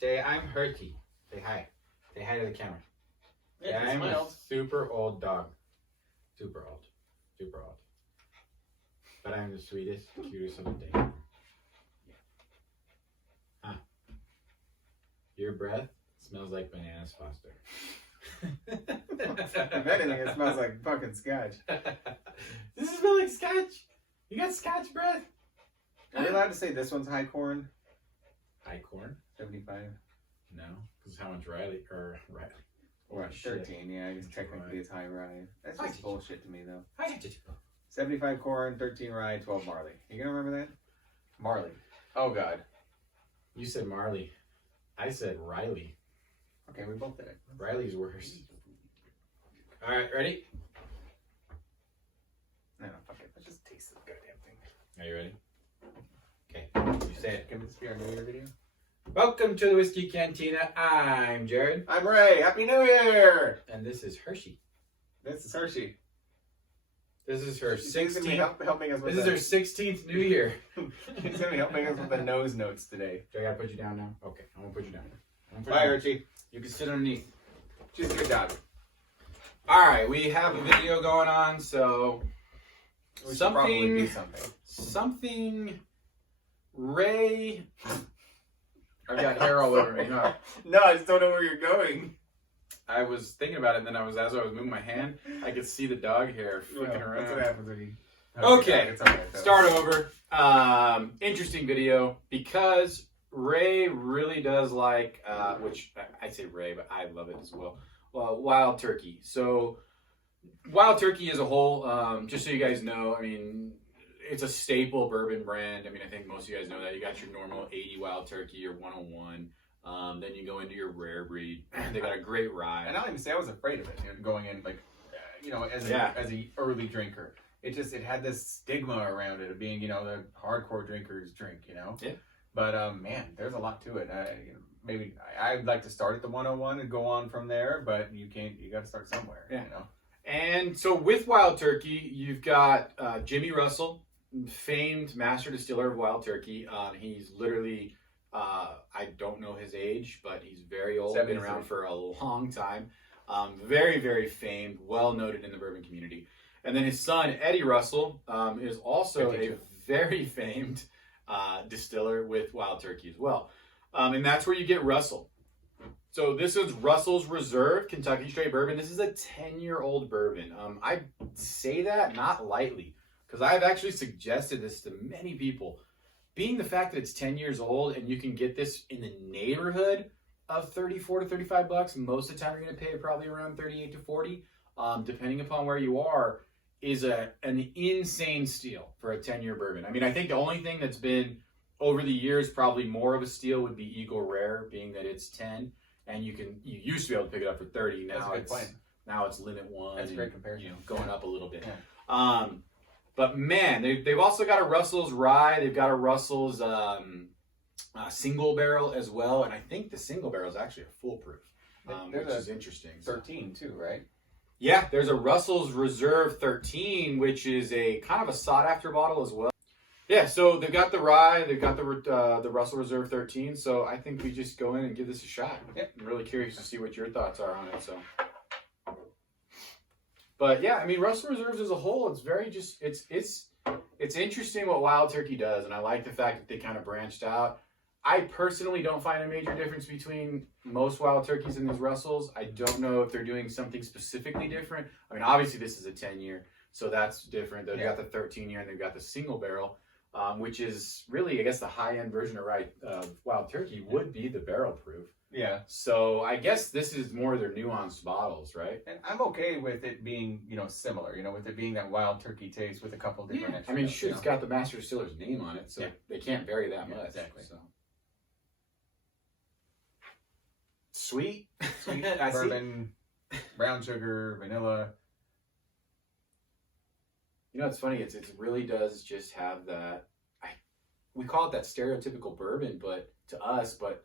Say, I'm Herky. Say hi. Say hi to the camera. Yeah, I'm a super old dog. Super old. Super old. But I'm the sweetest, cutest of the day. Huh. Your breath smells like bananas, Foster. If anything, it smells like fucking scotch. Does it smell like scotch? You got scotch breath? Are you allowed to say this one's high corn? High corn? 75. No, because how much Riley? Or 13, yeah, I guess technically it's high rye. That's just bullshit to me, though. 75 corn, 13 rye, 12 barley. You gonna remember that? Marley. Oh, God. You said Marley. I said Riley. Okay, we both did it. Riley's worse. All right, ready? No, fuck it. Let's just taste this goddamn thing. Are you ready? Okay, you say it. Can this be our New Year video? Welcome to the Whiskey Cantina. I'm Jared. I'm Ray. Happy New Year! And this is Hershey. This is Hershey. This is her She's gonna be 16th. helping us with This is her 16th New Year. She's going to be helping us with the nose notes today. Do I gotta put you down now? Okay, I'm gonna put you down. Bye, Archie. You can sit underneath. She's a good dog. All right, we have a video going on, so We should probably do something. something. Ray. I've got hair all over me. Huh? No, I just don't know where you're going. I was thinking about it, and then as I was moving my hand, I could see the dog hair flicking around. That's what happens when you... Okay, it's all right, though. start over. Interesting video because Ray really does like, which I say Ray, but I love it as well. Wild turkey. So, wild turkey as a whole, just so you guys know, I mean, it's a staple bourbon brand. I mean, I think most of you guys know that. You got your normal 80 wild turkey, your 101. Then you go into your rare breed. They got a great rye. And I'll even say I was afraid of it, going in, like, as a early drinker. It had this stigma around it of being, the hardcore drinkers drink, Yeah. But, man, there's a lot to it. Maybe I'd like to start at the 101 and go on from there, but you got to start somewhere, And so with wild turkey, you've got Jimmy Russell, famed master distiller of wild turkey. He's literally, I don't know his age, but he's very old, 73. been around for a long time. Very, very famed, well noted in the bourbon community. And then his son, Eddie Russell, is also 52. A very famed distiller with wild turkey as well. And that's where you get Russell. So this is Russell's Reserve Kentucky Straight Bourbon. This is a 10-year-old bourbon. I say that not lightly, because I've actually suggested this to many people. Being the fact that it's 10 years old and you can get this in the neighborhood of $34 to $35, most of the time you're going to pay probably around $38 to $40, depending upon where you are, is an insane steal for a 10-year bourbon. I mean, I think the only thing that's been over the years probably more of a steal would be Eagle Rare, being that it's 10, and you used to be able to pick it up for 30. Now it's limit 1. That's a great comparison. Going up a little bit. Yeah. But man, they've also got a Russell's Rye. They've got a Russell's single barrel as well, and I think the single barrel is actually a foolproof, which is interesting. 13 too, right? Yeah, there's a Russell's Reserve 13, which is a kind of a sought-after bottle as well. Yeah, so they've got the rye, they've got the Russell Reserve 13. So I think we just go in and give this a shot. Yep. I'm really curious to see what your thoughts are on it. So, but yeah, I mean, Russell Reserves as a whole, it's very it's interesting what wild turkey does, and I like the fact that they kind of branched out. I personally don't find a major difference between most wild turkeys and these Russells. I don't know if they're doing something specifically different. I mean, obviously this is a 10-year, so that's different. They've got the 13-year and they've got the single barrel, which is really, I guess, the high-end version of wild turkey would be the barrel proof. Yeah. So I guess this is more their nuanced bottles, right? And I'm okay with it being, similar, with it being that wild turkey taste with a couple different extra I mean, notes, shoot, it's got the master distiller's name on it, so they can't vary that much. Exactly. So. Sweet, bourbon, brown sugar, vanilla. It's funny. It really does just have that. We call it that stereotypical bourbon, but to us, but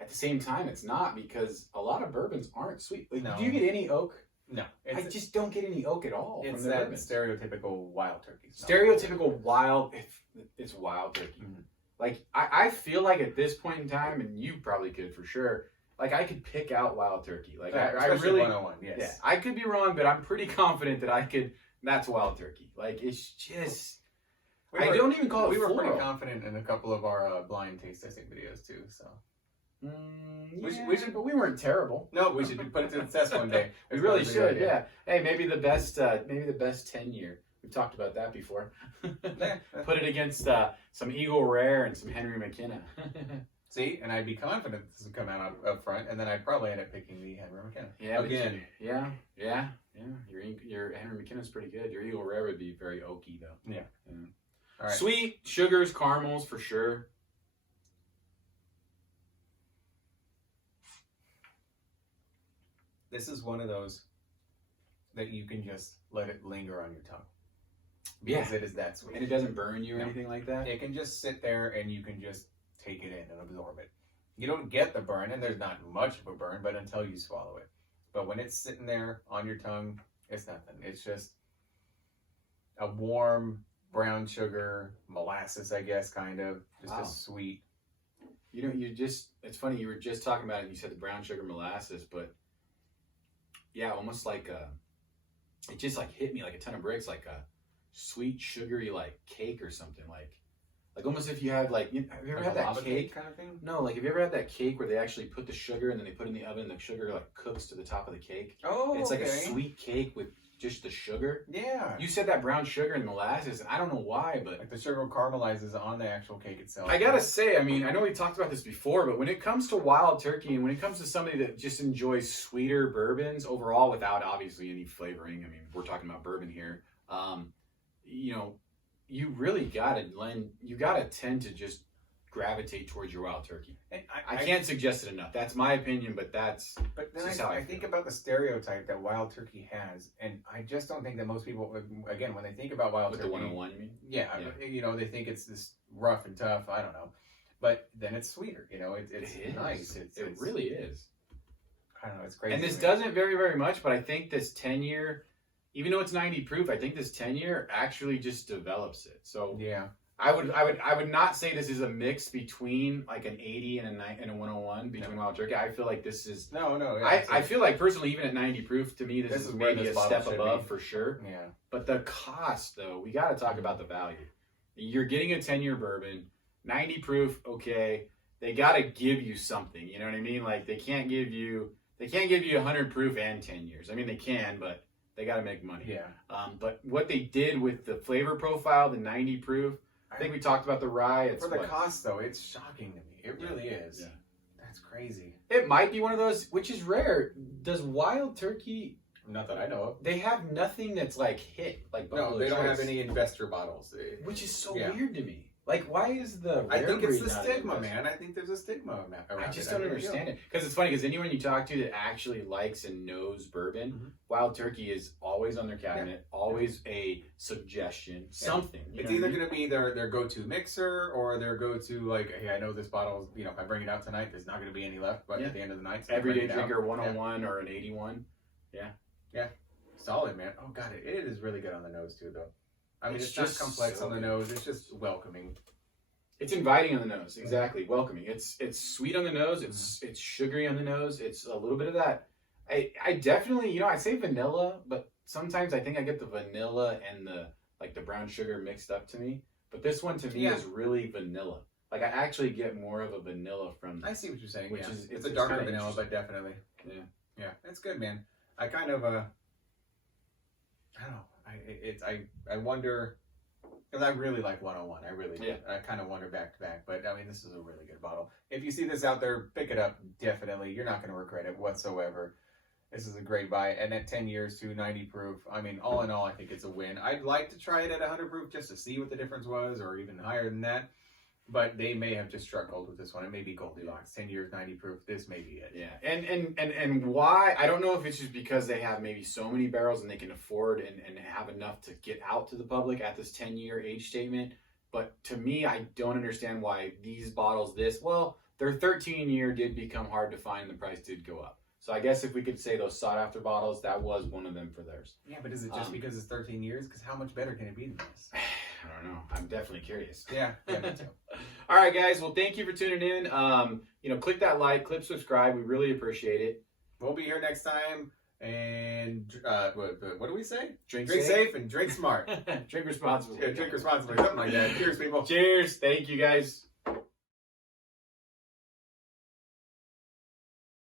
at the same time, it's not, because a lot of bourbons aren't sweet. Like, No. Do you get any oak? No, I just don't get any oak at all. It's from the that bourbons. stereotypical wild turkey. Stereotypical wild. It's wild turkey. Mm-hmm. Like, I feel like at this point in time, and you probably could for sure, like, I could pick out Wild Turkey. Like, I really, 101, yes. Yeah, I could be wrong, but I'm pretty confident that I could. That's Wild Turkey. Like, it's just, I don't even call it. We were floral. pretty confident in a couple of our blind taste testing videos too. So yeah, we should, but we weren't terrible. No, we should put it to the test one day. We really should. Yeah. Hey, maybe the best 10-year. We've talked about that before. Put it against some Eagle Rare and some Henry McKenna. See, and I'd be confident this would come out up front, and then I'd probably end up picking the Henry McKenna. Yeah, again. Yeah. Your Henry McKenna's pretty good. Your Eagle Rare would be very oaky though. Yeah. All right. Sweet sugars, caramels for sure. This is one of those that you can just let it linger on your tongue. Because it is that sweet. And it doesn't burn you or anything like that? It can just sit there and you can just take it in and absorb it. You don't get the burn, and there's not much of a burn, but until you swallow it. But when it's sitting there on your tongue, it's nothing. It's just a warm brown sugar, molasses, I guess, kind of. Just a sweet. You know, it's funny, you were just talking about it and you said the brown sugar molasses, but yeah, almost like it just like hit me like a ton of bricks, like a sweet, sugary, like cake or something, like almost if you had have you ever had that cake kind of thing? No, like have you ever had that cake where they actually put the sugar and then they put it in the oven and the sugar like cooks to the top of the cake? Oh, it's like a sweet cake with just the sugar. Yeah. You said that brown sugar and molasses, and I don't know why, but like the sugar caramelizes on the actual cake itself. I gotta say, I mean, I know we talked about this before, but when it comes to Wild Turkey and when it comes to somebody that just enjoys sweeter bourbons overall without obviously any flavoring, I mean, we're talking about bourbon here, you know, you really gotta tend to just gravitate towards your Wild Turkey. And I can't suggest it enough. That's my opinion, but that's then I think about the stereotype that Wild Turkey has, and I just don't think that most people, again, when they think about Wild Turkey, the 101, you mean? Yeah, you know, they think it's this rough and tough. I don't know, but then it's sweeter. You know, it's nice. It really is. I don't know. It's crazy. And this doesn't vary very much, but I think this 10-year, even though it's 90 proof, I think this 10-year actually just develops it. So yeah. I would not say this is a mix between like an 80 and a 101 between Wild Turkey. I feel like this is no. Yeah, I feel like personally, even at 90 proof, to me, this is maybe a step above for sure. Yeah. But the cost, though, we got to talk about the value. You're getting a 10-year bourbon, 90 proof. Okay, they got to give you something. You know what I mean? Like they can't give you 100 proof and 10 years. I mean, they can, but they got to make money. Yeah. But what they did with the flavor profile, the 90 proof. I think we talked about the rye. For the cost, though, it's shocking to me. It really is. Yeah. That's crazy. It might be one of those, which is rare. Does Wild Turkey... Not that I know of. They have nothing that's like hit. Like no, they don't have any investor bottles. Which is so weird to me. Like, why is the... I think it's the stigma, man. I think there's a stigma around it. I just don't understand it. Because it's funny, because anyone you talk to that actually likes and knows bourbon, Wild Turkey is always on their cabinet, always a suggestion, something. It's either going to be their go-to mixer or their go-to, like, hey, I know this bottle, you know, if I bring it out tonight, there's not going to be any left, but at the end of the night... So everyday drinker 101 or an 81. Yeah. Solid, man. Oh, God, it is really good on the nose, too, though. I mean, it's just complex on the nose. It's just welcoming. It's inviting on the nose. Exactly. Welcoming. It's sweet on the nose. It's sugary on the nose. It's a little bit of that. I definitely, you know, I say vanilla, but sometimes I think I get the vanilla and the brown sugar mixed up to me. But this one to me is really vanilla. Like I actually get more of a vanilla from. I see what you're saying. Which is it's a darker vanilla, but definitely. Yeah. It's good, man. I kind of I don't know. I wonder, because I really like 101. I really do. I kind of wonder back to back, but I mean, this is a really good bottle. If you see this out there, pick it up. Definitely. You're not going to regret it whatsoever. This is a great buy. And at 10 years to 90 proof, I mean, all in all, I think it's a win. I'd like to try it at 100 proof just to see what the difference was, or even higher than that. But they may have just struck gold with this one. It may be Goldilocks. 10 years, 90 proof. This may be it. Yeah. And why? I don't know if it's just because they have maybe so many barrels and they can afford and have enough to get out to the public at this 10-year age statement. But to me, I don't understand why these bottles, their 13-year did become hard to find and the price did go up. So I guess if we could say those sought-after bottles, that was one of them for theirs. Yeah, but is it just because it's 13 years? Because how much better can it be than this? I don't know. I'm definitely curious. Yeah, me too. All right, guys. Well, thank you for tuning in. Click that like, click subscribe. We really appreciate it. We'll be here next time. And what do we say? Drink safe and drink smart. Drink responsibly. Yeah, drink responsibly. Something like that. Cheers, people. Cheers. Thank you, guys.